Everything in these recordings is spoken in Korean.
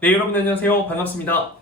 네, 여러분 안녕하세요. 반갑습니다.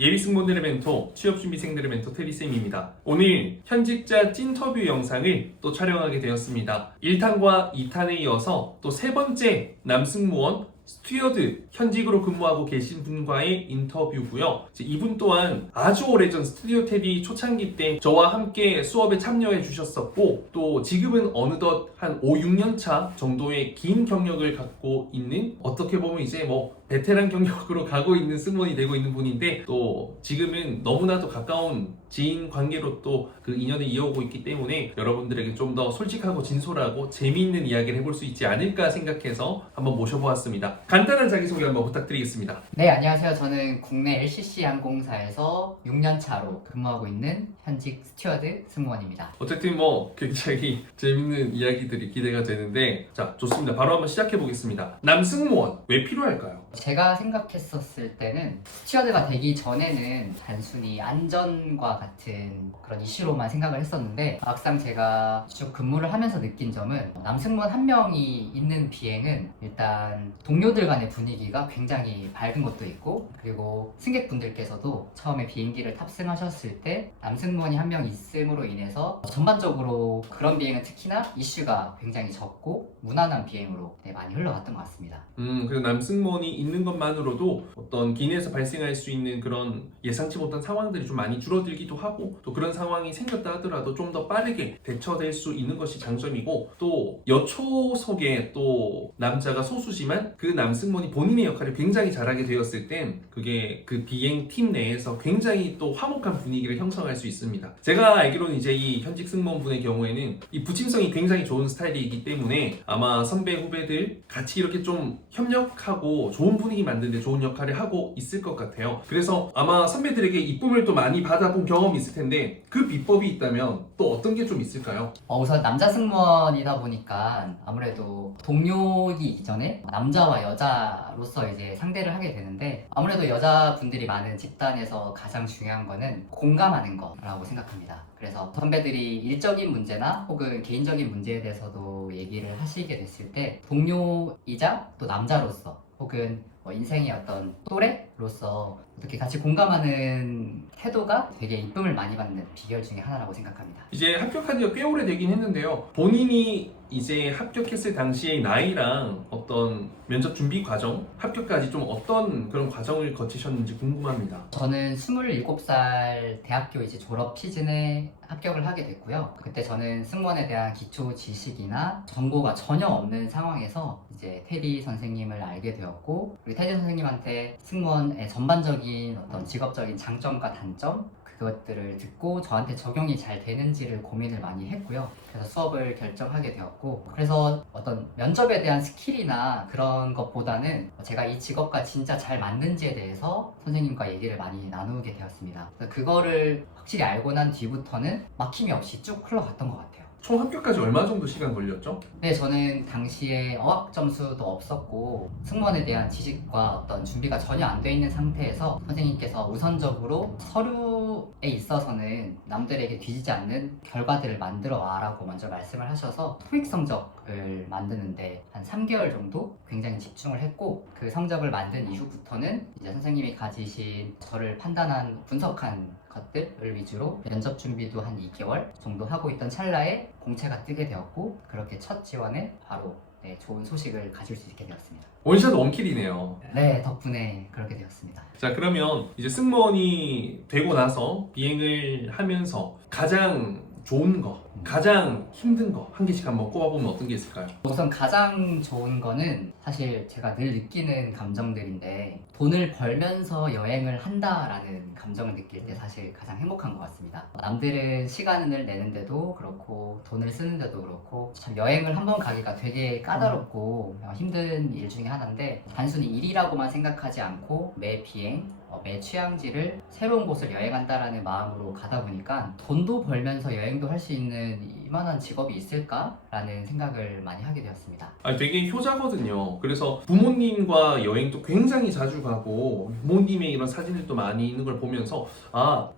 예비승무원들의 멘토, 취업준비생들의 멘토 테리쌤입니다. 오늘 현직자 찐터뷰 영상을 또 촬영하게 되었습니다. 1탄과 2탄에 이어서 또 세 번째 남승무원 스튜어드 현직으로 근무하고 계신 분과의 인터뷰고요. 이분 또한 아주 오래전 스튜디오 테리 초창기 때 저와 함께 수업에 참여해 주셨었고 또 지금은 어느덧 한 5, 6년 차 정도의 긴 경력을 갖고 있는 어떻게 보면 이제 베테랑 경력으로 가고 있는 승무원이 되고 있는 분인데 또 지금은 너무나도 가까운 지인 관계로 또 그 인연을 이어오고 있기 때문에 여러분들에게 좀 더 솔직하고 진솔하고 재미있는 이야기를 해볼 수 있지 않을까 생각해서 한번 모셔보았습니다. 간단한 자기소개 한번 부탁드리겠습니다. 네, 안녕하세요. 저는 국내 LCC 항공사에서 6년 차로 근무하고 있는 현직 스튜어드 승무원입니다. 어쨌든 굉장히 재밌는 이야기들이 기대가 되는데 자, 좋습니다. 바로 한번 시작해 보겠습니다. 남승무원 왜 필요할까요? 제가 생각했었을 때는 스튜어드가 되기 전에는 단순히 안전과 같은 그런 이슈로만 생각을 했었는데 막상 제가 쭉 근무를 하면서 느낀 점은 남승무원 한 명이 있는 비행은 일단 동료들 간의 분위기가 굉장히 밝은 것도 있고 그리고 승객분들께서도 처음에 비행기를 탑승하셨을 때 남승무원이 한 명 있음으로 인해서 전반적으로 그런 비행은 특히나 이슈가 굉장히 적고 무난한 비행으로 많이 흘러갔던 것 같습니다. 그래서 남승무원이 있는 것만으로도 어떤 기내에서 발생할 수 있는 그런 예상치 못한 상황들이 좀 많이 줄어들기도 하고 또 그런 상황이 생겼다 하더라도 좀 더 빠르게 대처될 수 있는 것이 장점이고 또 여초석에 또 남자가 소수지만 그 남승무원이 본인의 역할을 굉장히 잘하게 되었을 땐 그게 그 비행 팀 내에서 굉장히 또 화목한 분위기를 형성할 수 있습니다. 제가 알기로는 이제 이 현직 승무원분의 경우에는 이 부침성이 굉장히 좋은 스타일이기 때문에 아마 선배 후배들 같이 이렇게 좀 협력하고 좋은 분위기 만드는데 좋은 역할을 하고 있을 것 같아요. 그래서 아마 선배들에게 이쁨을 또 많이 받아본 경험이 있을 텐데 그 비법이 있다면 또 어떤 게 좀 있을까요? 우선 남자 승무원이다 보니까 아무래도 동료이기 이전에 남자와 여자로서 이제 상대를 하게 되는데 아무래도 여자분들이 많은 집단에서 가장 중요한 거는 공감하는 거라고 생각합니다. 그래서 선배들이 일적인 문제나 혹은 개인적인 문제에 대해서도 얘기를 하시게 됐을 때 동료이자 또 남자로서 혹은 인생의 어떤 또래로서 어떻게 같이 공감하는 태도가 되게 이쁨을 많이 받는 비결 중에 하나라고 생각합니다. 이제 합격한 지가 꽤 오래되긴 했는데요. 본인이 이제 합격했을 당시의 나이랑 어떤 면접 준비 과정, 합격까지 좀 어떤 그런 과정을 거치셨는지 궁금합니다. 저는 27살 대학교 이제 졸업 시즌에 합격을 하게 됐고요. 그때 저는 승무원에 대한 기초 지식이나 정보가 전혀 없는 상황에서 이제 테리 선생님을 알게 되었고 그리고 테리 선생님한테 승무원의 전반적인 어떤 직업적인 장점과 단점 그것들을 듣고 저한테 적용이 잘 되는지를 고민을 많이 했고요. 그래서 수업을 결정하게 되었고 그래서 어떤 면접에 대한 스킬이나 그런 것보다는 제가 이 직업과 진짜 잘 맞는지에 대해서 선생님과 얘기를 많이 나누게 되었습니다. 그래서 그거를 확실히 알고 난 뒤부터는 막힘이 없이 쭉 흘러갔던 것 같아요. 총 합격까지 얼마 정도 시간 걸렸죠? 네, 저는 당시에 어학 점수도 없었고 승무원에 대한 지식과 어떤 준비가 전혀 안 돼 있는 상태에서 선생님께서 우선적으로 서류에 있어서는 남들에게 뒤지지 않는 결과들을 만들어 와라고 먼저 말씀을 하셔서 토익 성적을 만드는데 한 3개월 정도 굉장히 집중을 했고 그 성적을 만든 이후부터는 이제 선생님이 가지신 저를 판단한 분석한 것들을 위주로 면접 준비도 한 2개월 정도 하고 있던 찰나에 공채가 뜨게 되었고 그렇게 첫 지원에 바로 좋은 소식을 가질 수 있게 되었습니다. 원샷 원킬이네요. 네, 덕분에 그렇게 되었습니다. 자, 그러면 이제 승무원이 되고 나서 비행을 하면서 가장 좋은 거, 가장 힘든 거 한 개씩 한번 꼽아보면 어떤 게 있을까요? 우선 가장 좋은 거는 사실 제가 늘 느끼는 감정들인데 돈을 벌면서 여행을 한다라는 감정을 느낄 때 사실 가장 행복한 것 같습니다. 남들은 시간을 내는데도 그렇고 돈을 쓰는데도 그렇고 참 여행을 한번 가기가 되게 까다롭고 힘든 일 중에 하나인데 단순히 일이라고만 생각하지 않고 매 비행 매 취향지를 새로운 곳을 여행한다라는 마음으로 가다 보니까 돈도 벌면서 여행도 할 수 있는 이만한 직업이 있을까라는 생각을 많이 하게 되었습니다. 되게 효자거든요. 그래서 부모님과 여행도 굉장히 자주 가고 부모님의 이런 사진들도 많이 있는 걸 보면서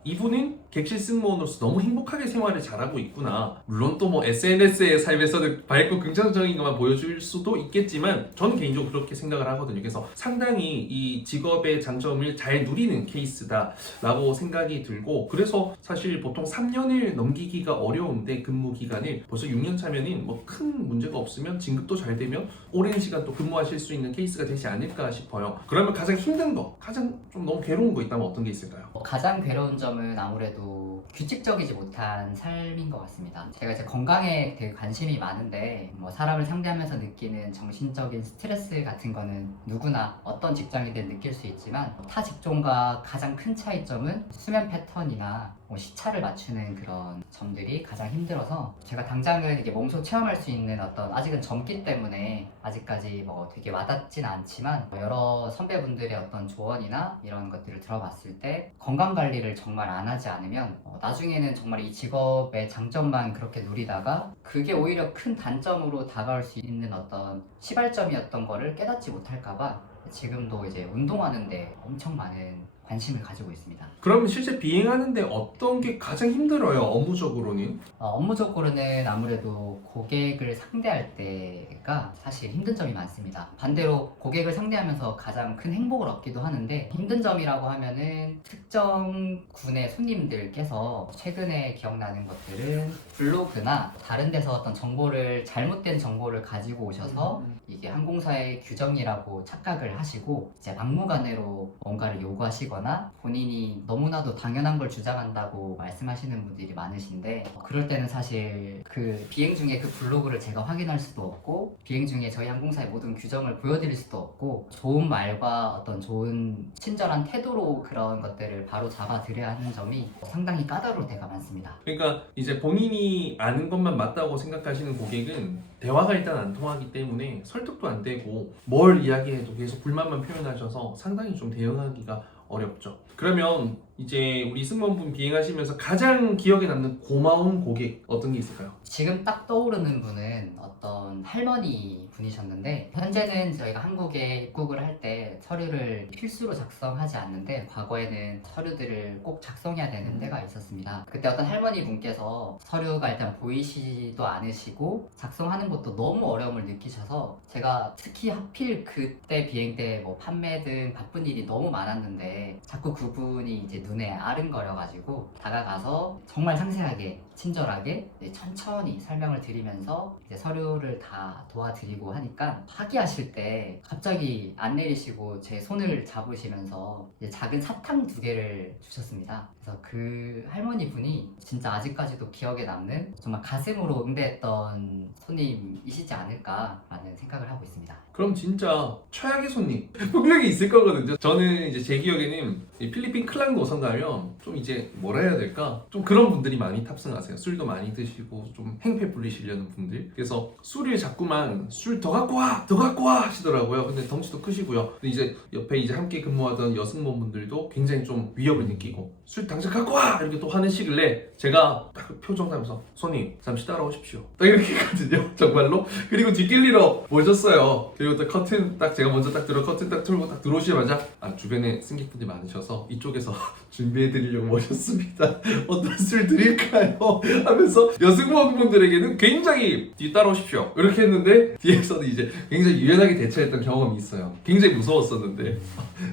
이분은 객실 승무원으로서 너무 행복하게 생활을 잘하고 있구나. 물론 또 뭐 SNS의 삶에서는 밝고 긍정적인 것만 보여줄 수도 있겠지만 저는 개인적으로 그렇게 생각을 하거든요. 그래서 상당히 이 직업의 장점을 잘 누리는 케이스다라고 생각이 들고, 그래서 사실 보통 3년을 넘기기가 어려운데 근무 기간을 벌써 6년 차면은 뭐 큰 문제가 없으면 진급도 잘 되면 오랜 시간 또 근무하실 수 있는 케이스가 되지 않을까 싶어요. 그러면 가장 힘든 거, 가장 좀 너무 괴로운 거 있다면 어떤 게 있을까요? 가장 괴로운 점은 아무래도 규칙적이지 못한 삶인 것 같습니다. 제가 이제 건강에 되게 관심이 많은데 뭐 사람을 상대하면서 느끼는 정신적인 스트레스 같은 거는 누구나 어떤 직장이든 느낄 수 있지만 타 직종과 가장 큰 차이점은 수면 패턴이나 뭐 시차를 맞추는 그런 점들이 가장 힘들어서 제가 당장은 이게 몸소 체험할 수 있는 어떤, 아직은 젊기 때문에 아직까지 뭐 되게 와닿진 않지만 여러 선배분들의 어떤 조언이나 이런 것들을 들어봤을 때 건강 관리를 정말 안 하지 않으면 나중에는 정말 이 직업의 장점만 그렇게 누리다가 그게 오히려 큰 단점으로 다가올 수 있는 어떤 시발점이었던 거를 깨닫지 못할까봐 지금도 이제 운동하는데 엄청 많은 관심을 가지고 있습니다. 그러면 실제 비행하는데 어떤 게 가장 힘들어요? 업무적으로는? 업무적으로는 아무래도 고객을 상대할 때가 사실 힘든 점이 많습니다. 반대로 고객을 상대하면서 가장 큰 행복을 얻기도 하는데, 힘든 점이라고 하면은 특정 군의 손님들께서 최근에 기억나는 것들은 블로그나 다른 데서 어떤 정보를, 잘못된 정보를 가지고 오셔서 이게 항공사의 규정이라고 착각을 하시고 이제 막무가내로 뭔가를 요구하시거나 본인이 너무나도 당연한 걸 주장한다고 말씀하시는 분들이 많으신데, 그럴 때는 사실 그 비행 중에 그 블로그를 제가 확인할 수도 없고 비행 중에 저희 항공사의 모든 규정을 보여드릴 수도 없고, 좋은 말과 어떤 좋은 친절한 태도로 그런 것들을 바로 잡아드려야 하는 점이 상당히 까다로울 때가 많습니다. 그러니까 이제 본인이 아는 것만 맞다고 생각하시는 고객은 대화가 일단 안 통하기 때문에 설득도 안 되고 뭘 이야기해도 계속 불만만 표현하셔서 상당히 좀 대응하기가 어렵죠. 그러면 이제 우리 승무원분 비행하시면서 가장 기억에 남는 고마운 고객 어떤 게 있을까요? 지금 딱 떠오르는 분은 어떤 할머니 분이셨는데, 현재는 저희가 한국에 입국을 할 때 서류를 필수로 작성하지 않는데 과거에는 서류들을 꼭 작성해야 되는 때가 있었습니다. 그때 어떤 할머니 분께서 서류가 일단 보이시지도 않으시고 작성하는 것도 너무 어려움을 느끼셔서, 제가 특히 하필 그때 비행 때 뭐 판매 등 바쁜 일이 너무 많았는데 자꾸 그분이 이제 눈에 아른거려가지고 다가가서 정말 상세하게 친절하게 천천히 설명을 드리면서 이제 서류를 다 도와드리고 하니까, 파기하실 때 갑자기 안 내리시고 제 손을 잡으시면서 이제 작은 사탕 2개를 주셨습니다. 그래서 그 할머니 분이 진짜 아직까지도 기억에 남는 정말 가슴으로 응대했던 손님이시지 않을까라는 생각을 하고 있습니다. 그럼 진짜 최악의 손님 분명히 있을 거거든요. 저는 이제 제 기억에는 이 필리핀 클락 노선 가면 좀 이제 뭐라 해야 될까? 좀 그런 분들이 많이 탑승하세요. 술도 많이 드시고 좀 행패 부리시려는 분들. 그래서 술을 자꾸만 술 더 갖고 와! 더 갖고 와! 하시더라고요. 근데 덩치도 크시고요. 근데 이제 옆에 이제 함께 근무하던 여승무원분들도 굉장히 좀 위협을 느끼고 술 당장 갖고 와! 이렇게 또 하는 시길래 제가 딱 표정 하면서 손님 잠시 따라오십시오. 딱 이렇게 했거든요. 정말로. 그리고 뒷길리로 모셨어요. 그리고 또 커튼 딱 제가 먼저 딱 들어 커튼 딱 틀고 딱 들어오시자마자 주변에 승객분들이 많으셔서 이쪽에서 준비해드리려고 모셨습니다. 어떤 술 드릴까요? 하면서 여승무원분들에게는 굉장히 뒤 따라오십시오 이렇게 했는데, 뒤에서는 이제 굉장히 유연하게 대처했던 경험이 있어요. 굉장히 무서웠었는데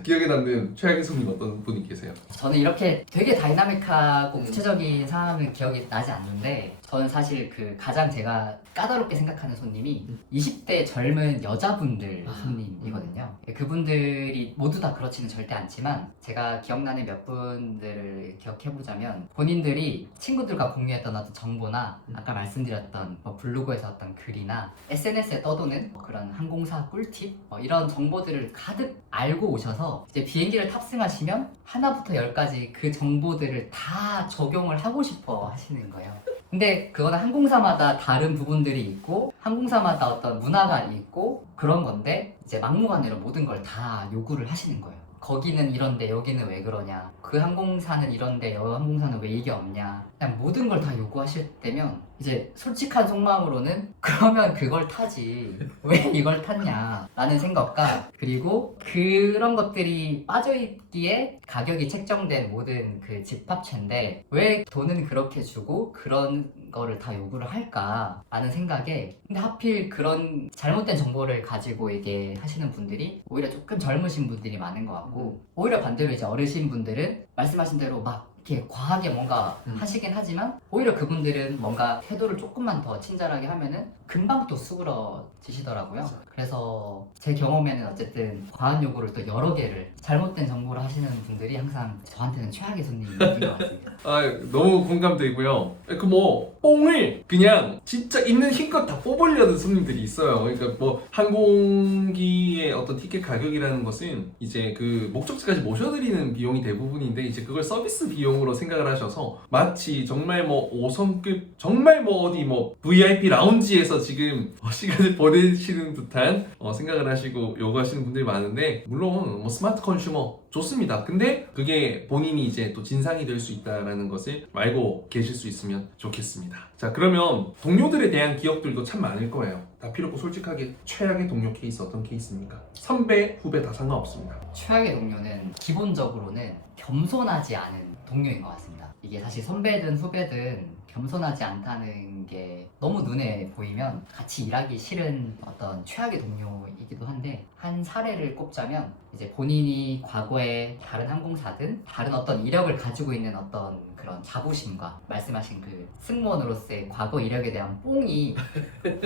기억에 남는 최악의 손님 어떤 분이 계세요? 저는 이렇게 되게 다이나믹하고 구체적인 상황은 기억이 나지 않는데, 저는 사실 그 가장 제가 까다롭게 생각하는 손님이 20대 젊은 여자분들 손님이거든요. 그분들이 모두 다 그렇지는 절대 않지만 제가 기억나는 몇 분들을 기억해보자면, 본인들이 친구들과 공유했던 어떤 정보나 아까 말씀드렸던 뭐 블로그에서 어떤 글이나 SNS에 떠도는 뭐 그런 항공사 꿀팁 이런 정보들을 가득 알고 오셔서 이제 비행기를 탑승하시면 하나부터 10까지 그 정보들을 다 적용을 하고 싶어 하시는 거예요. 근데 그거는 항공사마다 다른 부분들이 있고 항공사마다 어떤 문화가 있고 그런 건데 이제 막무가내로 모든 걸 다 요구를 하시는 거예요. 거기는 이런데 여기는 왜 그러냐, 그 항공사는 이런데 여 항공사는 왜 이게 없냐, 그냥 모든 걸 다 요구하실 때면 이제 솔직한 속마음으로는 그러면 그걸 타지 왜 이걸 탔냐 라는 생각과, 그리고 그런 것들이 빠져있기에 가격이 책정된 모든 그 집합체인데 왜 돈은 그렇게 주고 그런 거를 다 요구를 할까 라는 생각에, 근데 하필 그런 잘못된 정보를 가지고 이게 하시는 분들이 오히려 조금 젊으신 분들이 많은 것 같고, 오히려 반대로 이제 어르신 분들은 말씀하신 대로 막 이렇게 과하게 뭔가 하시긴 하지만 오히려 그분들은 뭔가 태도를 조금만 더 친절하게 하면은 금방 또 수그러지시더라고요. 그래서 제 경험에는 어쨌든 과한 요구를 또 여러 개를 잘못된 정보를 하시는 분들이 항상 저한테는 최악의 손님인 것 같습니다. 아, 너무 공감되고요. 그 뭐 뽕을 그냥 진짜 있는 힘껏 다 뽑으려는 손님들이 있어요. 그러니까 뭐 항공기의 어떤 티켓 가격이라는 것은 이제 그 목적지까지 모셔드리는 비용이 대부분인데, 이제 그걸 서비스 비용으로 생각을 하셔서 마치 정말 뭐 5성급 정말 뭐 어디 뭐 VIP 라운지에서 지금 시간을 보내시는 듯한 생각을 하시고 요구하시는 분들이 많은데, 물론 뭐 스마트 컨슈머 좋습니다. 근데 그게 본인이 이제 또 진상이 될 수 있다는 것을 알고 계실 수 있으면 좋겠습니다. 자, 그러면 동료들에 대한 기억들도 참 많을 거예요. 다 필요 없고 솔직하게 최악의 동료 케이스 어떤 케이스입니까? 선배, 후배 다 상관없습니다. 최악의 동료는 기본적으로는 겸손하지 않은 동료인 것 같습니다. 이게 사실 선배든 후배든 겸손하지 않다는 게 너무 눈에 보이면 같이 일하기 싫은 어떤 최악의 동료이기도 한데, 한 사례를 꼽자면 이제 본인이 과거에 다른 항공사든 다른 어떤 이력을 가지고 있는 어떤 그런 자부심과 말씀하신 그 승무원으로서의 과거 이력에 대한 뽕이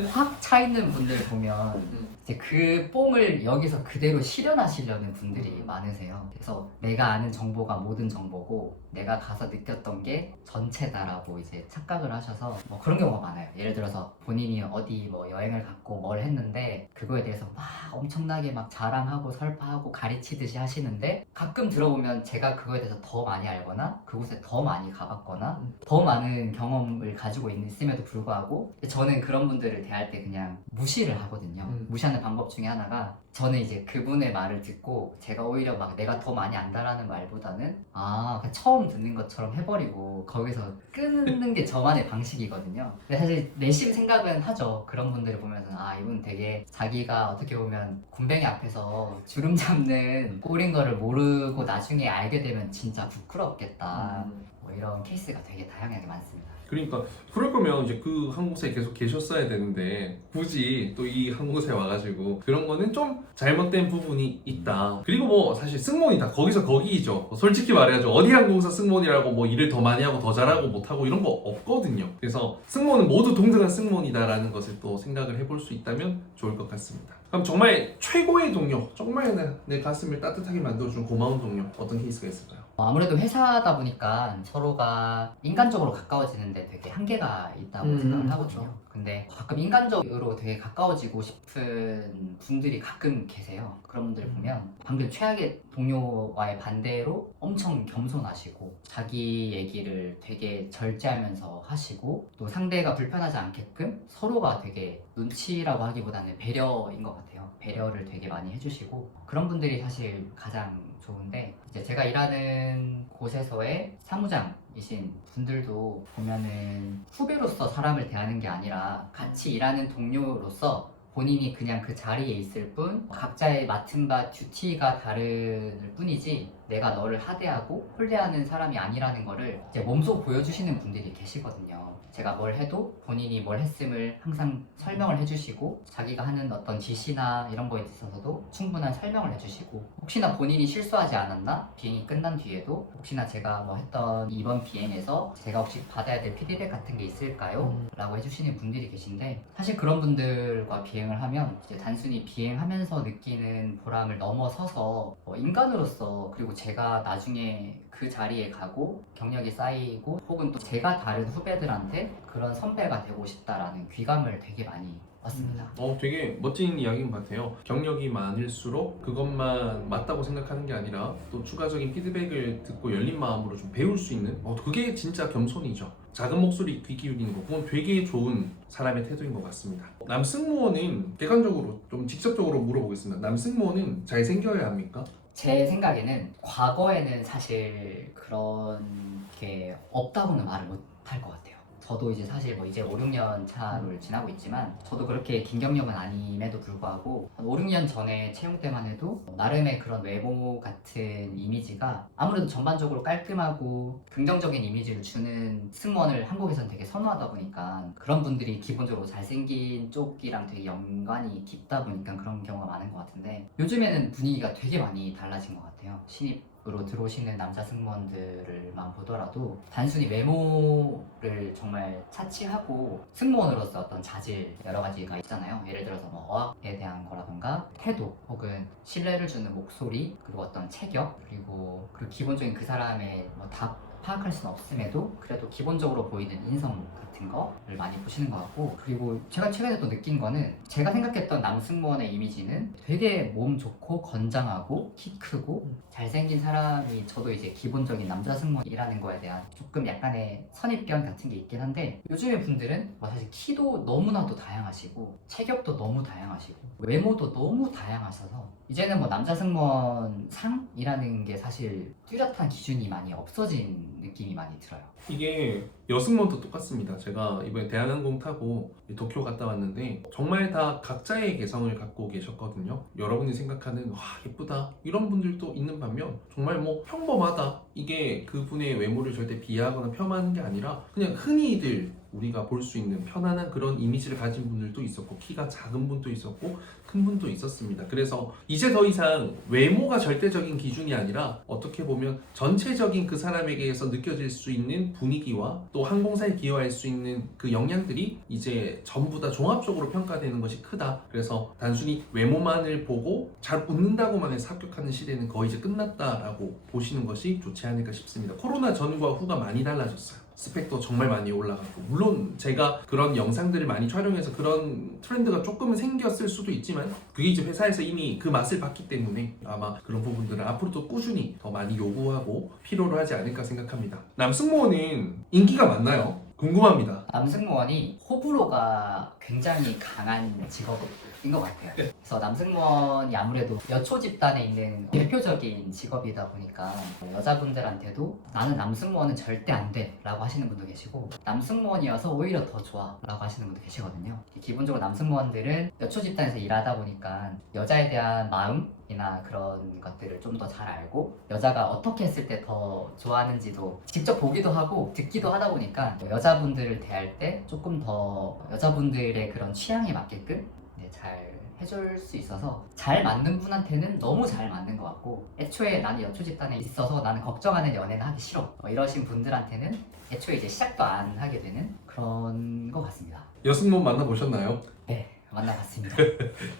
확 차 있는 분들 보면 이제 그 뽕을 여기서 그대로 실현하시려는 분들이 많으세요. 그래서 내가 아는 정보가 모든 정보고 내가 가서 느꼈던 게 전체다라고 이제 착각을 하셔서 뭐 그런 경우가 많아요. 예를 들어서 본인이 어디 뭐 여행을 갔고 뭘 했는데 그거에 대해서 막 엄청나게 막 자랑하고 설파하고 가르치듯이 하시는데, 가끔 들어보면 제가 그거에 대해서 더 많이 알거나 그곳에 더 많이 가봤거나 더 많은 경험을 가지고 있음에도 불구하고 저는 그런 분들을 대할 때 그냥 무시를 하거든요. 무시하는 방법 중에 하나가, 저는 이제 그분의 말을 듣고 제가 오히려 막 내가 더 많이 안다라는 말보다는 그냥 처음 듣는 것처럼 해버리고 거기서 끊는 게 저만의 방식이거든요. 근데 사실 내심 생각은 하죠. 그런 분들을 보면서 이분 되게 자기가 어떻게 보면 군뱅이 앞에서 주름 잡는 꼴인 거를 모르고 나중에 알게 되면 진짜 부끄럽겠다. 뭐 이런 케이스가 되게 다양하게 많습니다. 그러니까 그럴 거면 이제 그 항공사에 계속 계셨어야 되는데 굳이 또 이 항공사에 와가지고 그런 거는 좀 잘못된 부분이 있다. 그리고 뭐 사실 승무원이 다 거기서 거기죠. 솔직히 말해야죠. 어디 항공사 승무원이라고 뭐 일을 더 많이 하고 더 잘하고 못하고 이런 거 없거든요. 그래서 승무원은 모두 동등한 승무원이다라는 것을 또 생각을 해볼 수 있다면 좋을 것 같습니다. 그럼 정말 최고의 동료, 정말 내 가슴을 따뜻하게 만들어준 고마운 동료 어떤 케이스가 있을까요? 아무래도 회사다 보니까 서로가 인간적으로 가까워지는데 되게 한계가 있다고 생각을 하거든요. 그렇죠. 근데 가끔 인간적으로 되게 가까워지고 싶은 분들이 가끔 계세요. 그런 분들을 보면 방금 최악의 동료와의 반대로 엄청 겸손하시고 자기 얘기를 되게 절제하면서 하시고, 또 상대가 불편하지 않게끔 서로가 되게 눈치라고 하기보다는 배려인 것 같아요. 배려를 되게 많이 해주시고, 그런 분들이 사실 가장 좋은데, 이제 제가 일하는 곳에서의 사무장이신 분들도 보면은 후배로서 사람을 대하는 게 아니라 같이 일하는 동료로서 본인이 그냥 그 자리에 있을 뿐 각자의 맡은 바 듀티가 다를 뿐이지 내가 너를 하대하고 홀대하는 사람이 아니라는 거를 이제 몸소 보여주시는 분들이 계시거든요. 제가 뭘 해도 본인이 뭘 했음을 항상 설명을 해주시고, 자기가 하는 어떤 지시나 이런 거에 있어서도 충분한 설명을 해주시고, 혹시나 본인이 실수하지 않았나? 비행이 끝난 뒤에도 혹시나 제가 뭐 했던 이번 비행에서 제가 혹시 받아야 될 피드백 같은 게 있을까요? 라고 해주시는 분들이 계신데, 사실 그런 분들과 비행을 하면 이제 단순히 비행하면서 느끼는 보람을 넘어서서 인간으로서, 그리고 제가 나중에 그 자리에 가고 경력이 쌓이고 혹은 또 제가 다른 후배들한테 그런 선배가 되고 싶다라는 귀감을 되게 많이 왔습니다. 되게 멋진 이야기인 것 같아요. 경력이 많을수록 그것만 맞다고 생각하는 게 아니라 또 추가적인 피드백을 듣고 열린 마음으로 좀 배울 수 있는 그게 진짜 겸손이죠. 작은 목소리 귀 기울이는 거 그건 되게 좋은 사람의 태도인 것 같습니다. 남승무원은 객관적으로 좀 직접적으로 물어보겠습니다. 남승무원은 잘생겨야 합니까? 제 생각에는 과거에는 사실 그런 게 없다고는 말을 못 할 것 같아요. 저도 이제 사실 뭐 이제 5, 6년 차를 지나고 있지만 저도 그렇게 긴 경력은 아님에도 불구하고 한 5, 6년 전에 채용 때만 해도 나름의 그런 외모 같은 이미지가 아무래도 전반적으로 깔끔하고 긍정적인 이미지를 주는 승무원을 한국에서는 되게 선호하다 보니까 그런 분들이 기본적으로 잘생긴 쪽이랑 되게 연관이 깊다 보니까 그런 경우가 많은 것 같은데 요즘에는 분위기가 되게 많이 달라진 것 같아요. 신입으로 들어오시는 남자 승무원들을만 보더라도 단순히 외모를 정말 차치하고 승무원으로서 어떤 자질 여러 가지가 있잖아요. 예를 들어서 뭐 어학에 대한 거라던가 태도 혹은 신뢰를 주는 목소리 그리고 어떤 체격 그리고 기본적인 그 사람의 다 파악할 수는 없음에도 그래도 기본적으로 보이는 인성 같은 거를 많이 보시는 것 같고 그리고 제가 최근에 또 느낀 거는 제가 생각했던 남승무원의 이미지는 되게 몸 좋고 건장하고 키 크고 잘생긴 사람이 저도 이제 기본적인 남자 승무원이라는 거에 대한 조금 약간의 선입견 같은 게 있긴 한데 요즘의 분들은 사실 키도 너무나도 다양하시고 체격도 너무 다양하시고 외모도 너무 다양하셔서 이제는 남자 승무원 상이라는 게 사실 뚜렷한 기준이 많이 없어진 느낌이 많이 들어요. 이게 여승무원도 똑같습니다. 제가 이번에 대한항공 타고 도쿄 갔다 왔는데 정말 다 각자의 개성을 갖고 계셨거든요. 여러분이 생각하는 와 예쁘다 이런 분들도 있는 반면 정말 평범하다 이게 그분의 외모를 절대 비하하거나 폄하하는 게 아니라 그냥 흔히들 우리가 볼 수 있는 편안한 그런 이미지를 가진 분들도 있었고 키가 작은 분도 있었고 큰 분도 있었습니다. 그래서 이제 더 이상 외모가 절대적인 기준이 아니라 어떻게 보면 전체적인 그 사람에게서 느껴질 수 있는 분위기와 또 항공사에 기여할 수 있는 그 역량들이 이제 전부 다 종합적으로 평가되는 것이 크다. 그래서 단순히 외모만을 보고 잘 웃는다고만 해서 합격하는 시대는 거의 이제 끝났다라고 보시는 것이 좋지 않을까 싶습니다. 코로나 전과 후가 많이 달라졌어요. 스펙도 정말 많이 올라갔고 물론 제가 그런 영상들을 많이 촬영해서 그런 트렌드가 조금은 생겼을 수도 있지만 그게 이제 회사에서 이미 그 맛을 봤기 때문에 아마 그런 부분들은 앞으로도 꾸준히 더 많이 요구하고 필요로 하지 않을까 생각합니다. 남승무원은 인기가 많나요? 궁금합니다. 남승무원이 호불호가 굉장히 강한 직업인 것 같아요. 그래서 남승무원이 아무래도 여초 집단에 있는 대표적인 직업이다 보니까 여자분들한테도 나는 남승무원은 절대 안 돼 라고 하시는 분도 계시고 남승무원이어서 오히려 더 좋아 라고 하시는 분도 계시거든요. 기본적으로 남승무원들은 여초 집단에서 일하다 보니까 여자에 대한 마음이나 그런 것들을 좀 더 잘 알고 여자가 어떻게 했을 때 더 좋아하는지도 직접 보기도 하고 듣기도 하다 보니까 여자분들을 대할 때 조금 더 여자분들의 그런 취향에 맞게끔 잘 해줄 수 있어서 잘 맞는 분한테는 너무 잘 맞는 것 같고 애초에 나는 여초 집단에 있어서 나는 걱정하는 연애는 하기 싫어 이러신 분들한테는 애초에 이제 시작도 안 하게 되는 그런 것 같습니다. 여승무원 만나보셨나요? 네, 만나봤습니다.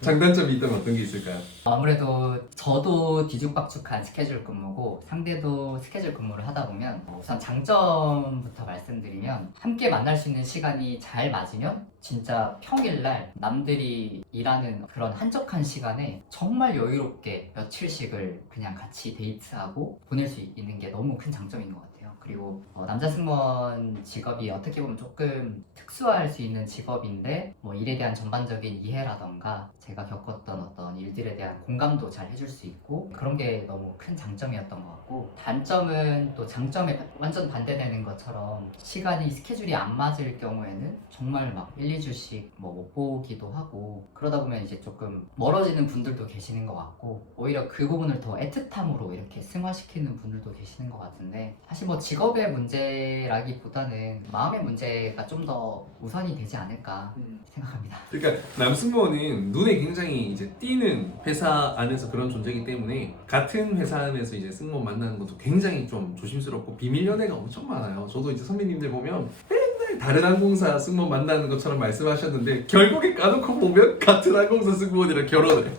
장단점이 있다면 어떤 게 있을까요? 아무래도 저도 뒤죽박죽한 스케줄 근무고 상대도 스케줄 근무를 하다 보면 우선 장점부터 말씀드리면 함께 만날 수 있는 시간이 잘 맞으면 진짜 평일날 남들이 일하는 그런 한적한 시간에 정말 여유롭게 며칠씩을 그냥 같이 데이트하고 보낼 수 있는 게 너무 큰 장점인 것 같아요. 그리고 남자 승무원 직업이 어떻게 보면 조금 특수할 수 있는 직업인데 일에 대한 전반적인 이해라던가 제가 겪었던 어떤 일들에 대한 공감도 잘 해줄 수 있고 그런 게 너무 큰 장점이었던 것 같고 단점은 또 장점에 완전 반대되는 것처럼 시간이 스케줄이 안 맞을 경우에는 정말 1, 2주씩 못 보기도 하고 그러다 보면 이제 조금 멀어지는 분들도 계시는 것 같고 오히려 그 부분을 더 애틋함으로 이렇게 승화시키는 분들도 계시는 것 같은데 사실 직업의 문제라기보다는 마음의 문제가 좀 더 우선이 되지 않을까 생각합니다. 그러니까 남승무원은 눈에 굉장히 이제 띄는 회사 안에서 그런 존재이기 때문에 같은 회사 안에서 이제 승무원 만나는 것도 굉장히 좀 조심스럽고 비밀 연애가 엄청 많아요. 저도 이제 선배님들 보면 맨날 다른 항공사 승무원 만나는 것처럼 말씀하셨는데 결국에 까놓고 보면 같은 항공사 승무원이랑 결혼을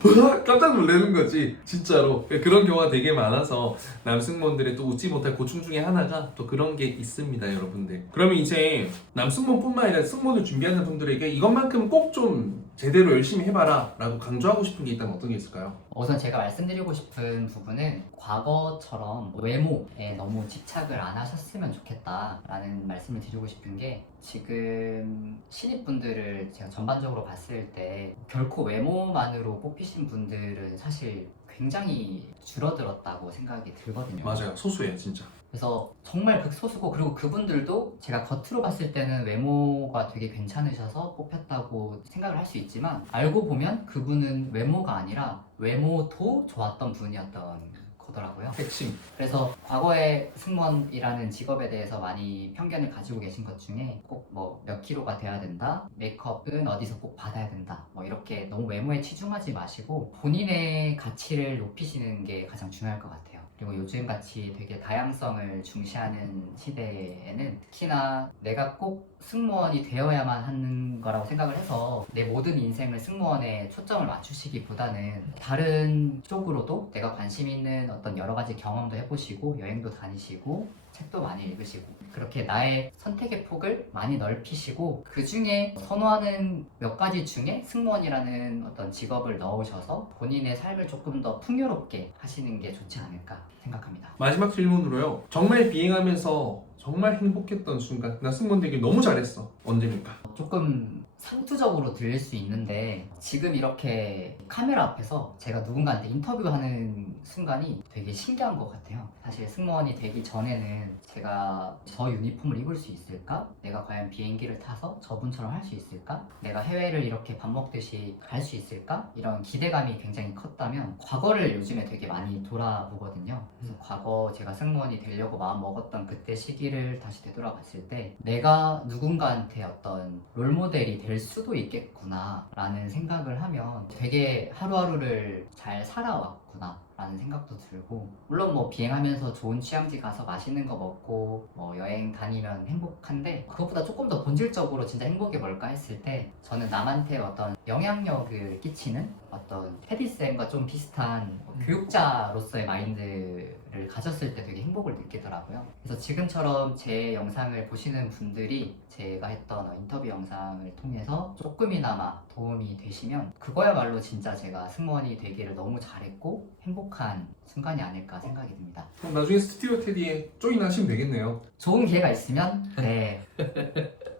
깜짝 놀라는 거지 진짜로. 그런 경우가 되게 많아서 남승무원들의 또 웃지 못할 고충 중에 하나가 또 그런 게 있습니다, 여러분들. 그러면 이제 남승무원뿐만 아니라 승무원을 준비하는 분들에게 이것만큼 꼭 좀 제대로 열심히 해봐라 라고 강조하고 싶은 게 있다면 어떤 게 있을까요? 우선 제가 말씀드리고 싶은 부분은 과거처럼 외모에 너무 집착을 안 하셨으면 좋겠다라는 말씀을 드리고 싶은 게, 지금 신입분들을 제가 전반적으로 봤을 때 결코 외모만으로 뽑히신 분들은 사실 굉장히 줄어들었다고 생각이 들거든요. 맞아요. 소수예요, 진짜. 그래서 정말 극소수고, 그리고 그분들도 제가 겉으로 봤을 때는 외모가 되게 괜찮으셔서 뽑혔다고 생각을 할 수 있지만, 알고 보면 그분은 외모가 아니라 외모도 좋았던 분이었던 거더라고요. 핵심. 그래서 과거에 승무원이라는 직업에 대해서 많이 편견을 가지고 계신 것 중에 꼭 뭐 몇 킬로가 돼야 된다, 메이크업은 어디서 꼭 받아야 된다, 뭐 이렇게 너무 외모에 치중하지 마시고 본인의 가치를 높이시는 게 가장 중요할 것 같아요. 그리고 요즘같이 되게 다양성을 중시하는 시대에는 특히나 내가 꼭 승무원이 되어야만 하는 거라고 생각을 해서 내 모든 인생을 승무원에 초점을 맞추시기보다는 다른 쪽으로도 내가 관심 있는 어떤 여러 가지 경험도 해보시고, 여행도 다니시고, 책도 많이 읽으시고, 그렇게 나의 선택의 폭을 많이 넓히시고, 그 중에 선호하는 몇 가지 중에 승무원이라는 어떤 직업을 넣으셔서 본인의 삶을 조금 더 풍요롭게 하시는 게 좋지 않을까 생각합니다. 마지막 질문으로요. 정말 비행하면서 정말 행복했던 순간, 나 승무원 되길 너무 잘했어. 언제입니까? 조금 상투적으로 들릴 수 있는데, 지금 이렇게 카메라 앞에서 제가 누군가한테 인터뷰하는 순간이 되게 신기한 것 같아요. 사실 승무원이 되기 전에는 제가 저 유니폼을 입을 수 있을까? 내가 과연 비행기를 타서 저분처럼 할 수 있을까? 내가 해외를 이렇게 밥 먹듯이 갈 수 있을까? 이런 기대감이 굉장히 컸다면, 과거를 요즘에 되게 많이 돌아보거든요. 그래서 과거 제가 승무원이 되려고 마음 먹었던 그때 시기를 다시 되돌아봤을 때, 내가 누군가한테 어떤 롤모델이 될 수도 있겠구나 라는 생각을 하면 되게 하루하루를 잘 살아왔구나 라는 생각도 들고, 물론 뭐 비행하면서 좋은 취향지 가서 맛있는 거 먹고 뭐 여행 다니면 행복한데, 그것보다 조금 더 본질적으로 진짜 행복이 뭘까 했을 때, 저는 남한테 어떤 영향력을 끼치는 어떤 테디쌤과 좀 비슷한 교육자로서의 마인드를 가졌을 때 되게 행복을 느끼더라고요. 그래서 지금처럼 제 영상을 보시는 분들이 제가 했던 인터뷰 영상을 통해서 조금이나마 도움이 되시면, 그거야말로 진짜 제가 승무원이 되기를 너무 잘했고 행복한 순간이 아닐까 생각이 듭니다. 그럼 나중에 스튜디오 테디에 조인하시면 되겠네요. 좋은 기회가 있으면 네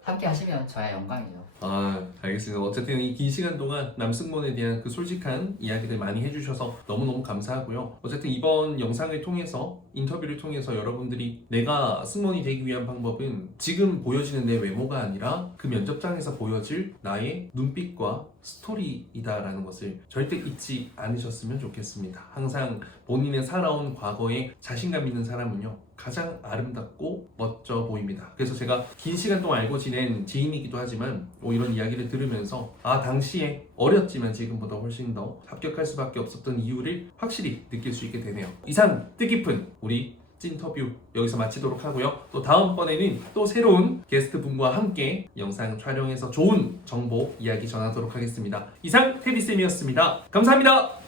함께 하시면 저야 영광이죠. 아, 알겠습니다. 어쨌든 이 긴 시간 동안 남승무원에 대한 그 솔직한 이야기들 많이 해주셔서 너무너무 감사하고요. 어쨌든 이번 영상을 통해서, 인터뷰를 통해서 여러분들이 내가 승무원이 되기 위한 방법은 지금 보여지는 내 외모가 아니라 그 면접장에서 보여질 나의 눈빛과 스토리이다라는 것을 절대 잊지 않으셨으면 좋겠습니다. 항상 본인의 살아온 과거에 자신감 있는 사람은요, 가장 아름답고 멋져 보입니다. 그래서 제가 긴 시간 동안 알고 지낸 지인이기도 하지만 이런 이야기를 들으면서 당시에 어렸지만 지금보다 훨씬 더 합격할 수밖에 없었던 이유를 확실히 느낄 수 있게 되네요. 이상 뜻깊은 우리 찐터뷰 여기서 마치도록 하고요. 또 다음번에는 또 새로운 게스트 분과 함께 영상 촬영해서 좋은 정보 이야기 전하도록 하겠습니다. 이상 테디쌤이었습니다. 감사합니다.